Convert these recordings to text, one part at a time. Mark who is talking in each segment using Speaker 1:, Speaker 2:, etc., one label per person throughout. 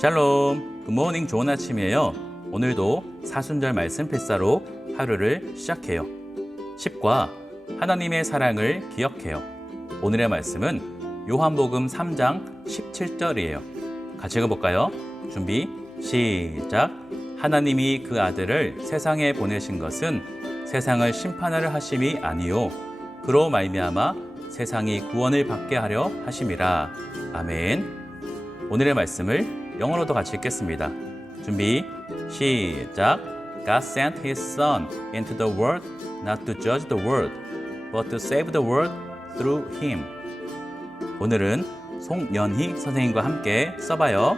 Speaker 1: 샬롬, 굿모닝 좋은 아침이에요. 오늘도 사순절 말씀 필사로 하루를 시작해요. 10과 하나님의 사랑을 기억해요. 오늘의 말씀은 요한복음 3장 17절이에요. 같이 읽어볼까요? 준비, 시작. 하나님이 그 아들을 세상에 보내신 것은 세상을 심판하려 하심이 아니요 그로 말미암아 세상이 구원을 받게 하려 하심이라. 아멘. 오늘의 말씀을 영어로도 같이 읽겠습니다. 준비, 시작. God sent His Son into the world not to judge the world, but to save the world through Him. 오늘은 송연희 선생님과 함께 써봐요.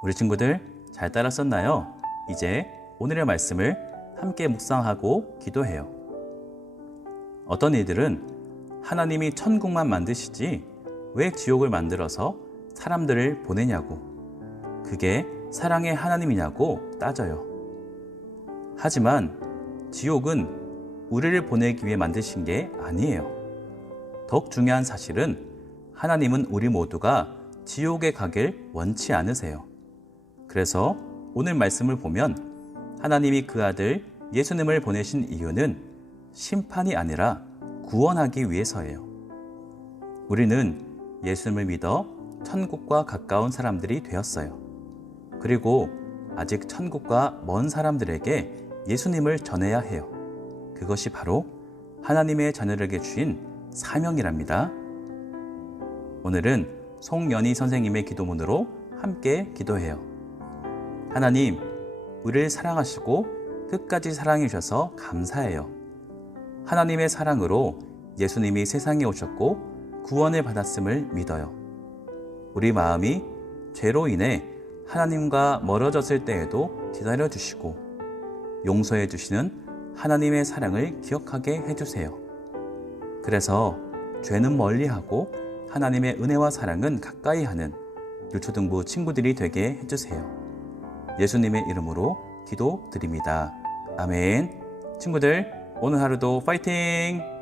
Speaker 1: 우리 친구들 잘 따랐었나요? 이제 오늘의 말씀을 함께 묵상하고 기도해요. 어떤 이들은 하나님이 천국만 만드시지 왜 지옥을 만들어서 사람들을 보내냐고, 그게 사랑의 하나님이냐고 따져요. 하지만 지옥은 우리를 보내기 위해 만드신 게 아니에요. 더욱 중요한 사실은 하나님은 우리 모두가 지옥에 가길 원치 않으세요. 그래서 오늘 말씀을 보면 하나님이 그 아들 예수님을 보내신 이유는 심판이 아니라 구원하기 위해서예요. 우리는 예수님을 믿어 천국과 가까운 사람들이 되었어요. 그리고 아직 천국과 먼 사람들에게 예수님을 전해야 해요. 그것이 바로 하나님의 자녀에게 주신 사명이랍니다. 오늘은 송연희 선생님의 기도문으로 함께 기도해요. 하나님, 우리를 사랑하시고 끝까지 사랑해 주셔서 감사해요. 하나님의 사랑으로 예수님이 세상에 오셨고 구원을 받았음을 믿어요. 우리 마음이 죄로 인해 하나님과 멀어졌을 때에도 기다려 주시고 용서해 주시는 하나님의 사랑을 기억하게 해 주세요. 그래서 죄는 멀리하고 하나님의 은혜와 사랑은 가까이 하는 유초등부 친구들이 되게 해 주세요. 예수님의 이름으로 기도 드립니다. 아멘. 친구들, 오늘 하루도 파이팅!